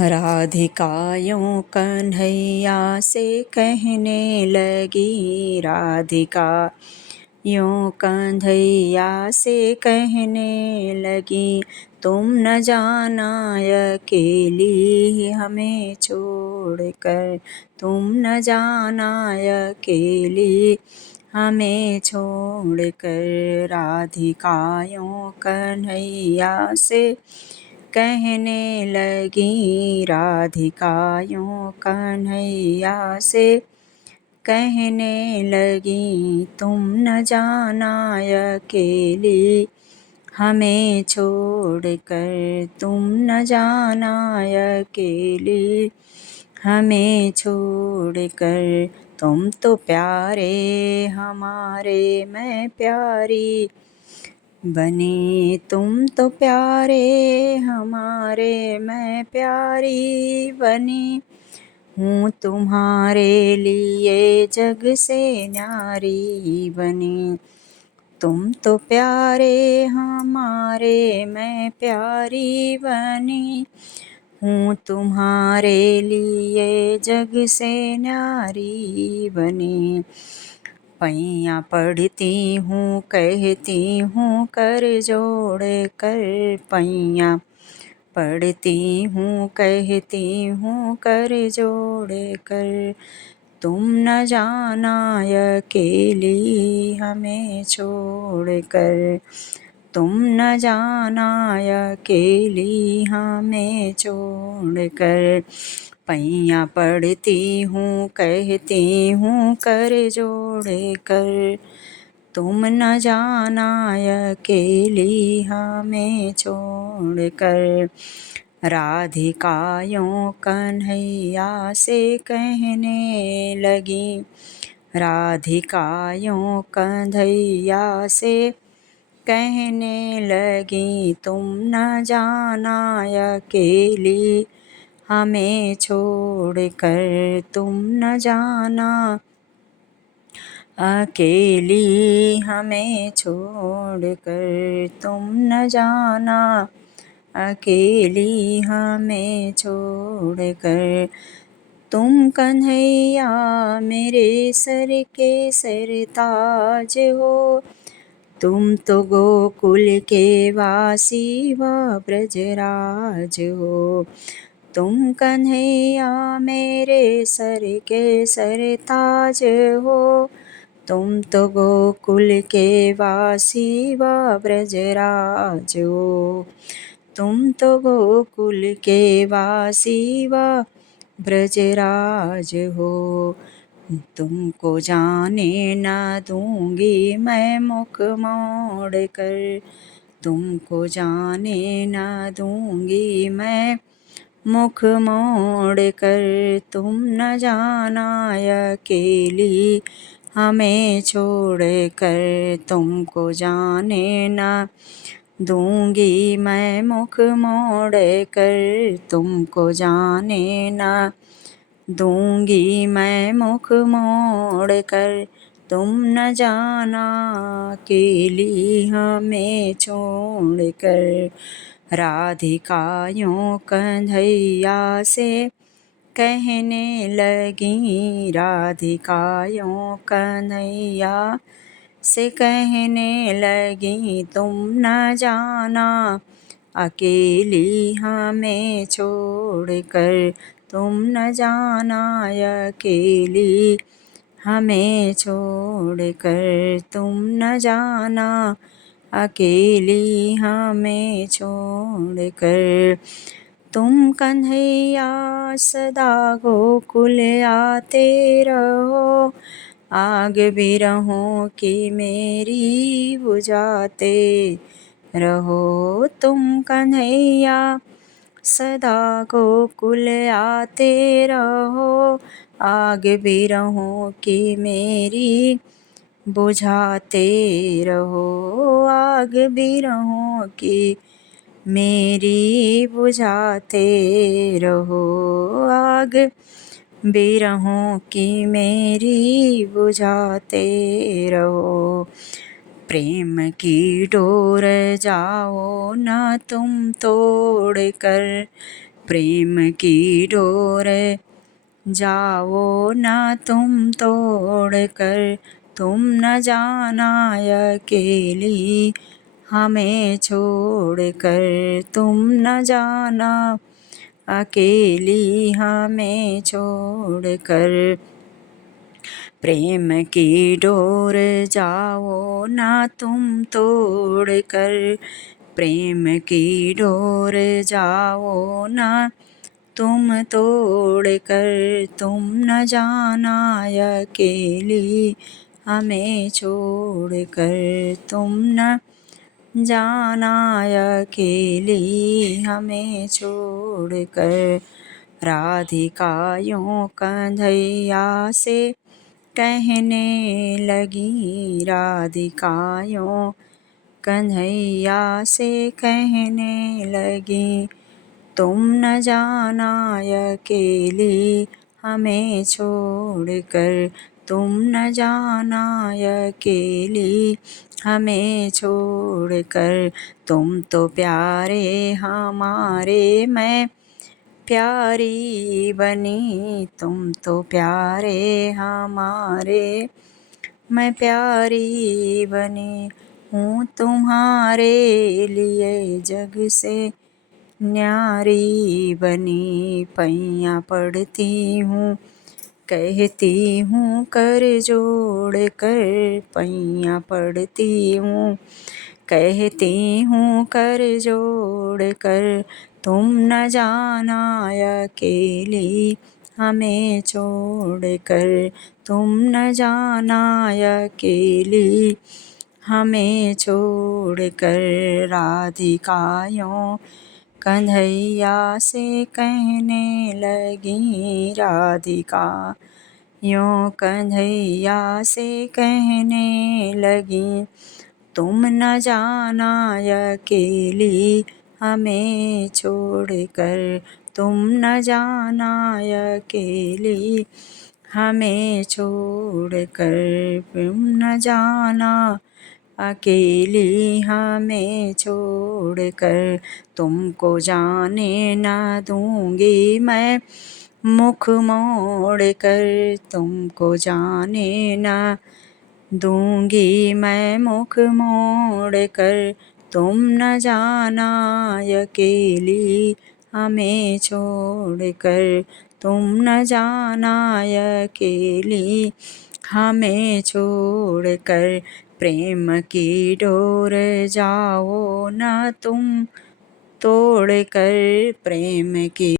राधिका यूं कन्हैया से कहने लगी। राधिका यूं कन्हैया से कहने लगी, तुम न जाना अकेली हमें छोड़कर, तुम न जाना अकेली हमें छोड़कर। राधिका यूं कन्हैया से कहने लगी। राधिका यूं कन्हैया से कहने लगी, तुम न जाना अकेली हमें छोड़कर, तुम न जाना अकेली हमें छोड़कर। तुम तो प्यारे हमारे, मैं प्यारी बनी, तुम तो प्यारे हमारे, मैं प्यारी बनी, हूँ तुम्हारे लिए जग से न्यारी बनी। तुम तो प्यारे हमारे, मैं प्यारी बनी, हूँ तुम्हारे लिए जग से न्यारी बनी। पैया पढ़ती हूँ कहती हूँ कर जोड़ कर, पैया पढ़ती हूँ कहती हूँ कर जोड़ कर। तुम न जाना अकेली हमें छोड़ कर, तुम न जाना अकेली हमें छोड़ कर। पैया पढ़ती हूँ कहती हूँ कर जोड़ कर, तुम न जाना अकेली हमें छोड़ कर। राधिका यूं कन्हैया से कहने लगी। राधिका यूं कन्हैया से कहने लगी, तुम न जाना अकेली हमें छोड़ कर, तुम न जाना अकेली हमें छोड़ कर, तुम न जाना अकेली हमें छोड़ कर। तुम कन्हैया मेरे सर के सरताज हो, तुम तो गोकुल के वासी व ब्रजराज हो। तुम कन्हैया मेरे सर के सरताज हो, तुम तो गोकुल के वासी व ब्रजराज हो। तुम तो गोकुल के वासी व ब्रजराज हो। तुमको जाने न दूंगी मैं मुख मोड़ कर, तुमको जाने न दूंगी मैं मुख मोड़ कर। तुम न जाना अकेली हमें छोड़ कर, तुमको जाने न दूंगी मैं मुख मोड़ कर, तुमको जाने न दूंगी मैं मुख मोड़ कर। तुम न जाना अकेली हमें छोड़ कर। राधिका यूं कन्हैया से कहने लगी। राधिका यूं कन्हैया से कहने लगी, तुम न जाना अकेली हमें छोड़ कर, तुम न जाना अकेली हमें छोड़ कर, तुम न जाना अकेली हमें छोड़ कर। तुम कन्हैया सदा गोकुल आते रहो, आग बिरहों की मेरी बुझाते रहो। तुम कन्हैया सदा गोकुल आते रहो, आग बिरहों की मेरी बुझाते रहो, आग बिरहों की मेरी बुझाते रहो, आग बिरहों की मेरी बुझाते रहो। प्रेम की डोर जाओ न तुम तोड़ कर, प्रेम की डोर जाओ ना तुम तोड़ कर, तुम न जाना अकेली हमें छोड़ कर, तुम न जाना अकेली हमें छोड़ कर। प्रेम की डोर जाओ ना तुम तोड़ कर, प्रेम की डोर जाओ ना तुम तोड़ कर, तुम न जाना अकेली हमें छोड़ कर, तुम न जाना अकेली हमें छोड़ कर। राधिका यूं कन्हैया से कहने लगी, राधिका यूं कन्हैया से कहने लगी, तुम न जाना अकेली हमें छोड़ कर, तुम न जाना अकेली हमें छोड़ कर। तुम तो प्यारे हमारे, मैं प्यारी बनी, तुम तो प्यारे हमारे, मैं प्यारी बनी हूँ तुम्हारे लिए जग से न्यारी बनी। पैया पड़ती हूँ कहती हूँ कर जोड़ कर, पैया पड़ती हूँ कहती हूँ कर जोड़ कर, तुम न जाना अकेली हमें छोड़ कर, तुम न जाना अकेली हमें छोड़ कर। राधिका यूं कन्हैया से कहने लगी, राधिका यूं कन्हैया से कहने लगी, तुम न जाना अकेली हमें छोड़ कर, तुम न जाना अकेली हमें छोड़ कर, तुम न जाना अकेली हमें छोड़ कर। तुमको जाने न दूंगी मैं मुख मोड़ कर, तुमको जाने न दूंगी मैं मुख मोड़ कर, तुम न जाना अकेली हमें छोड़ कर, तुम न जाना अकेली हमें छोड़ कर। प्रेम की डोर जाओ ना तुम तोड़ कर, प्रेम की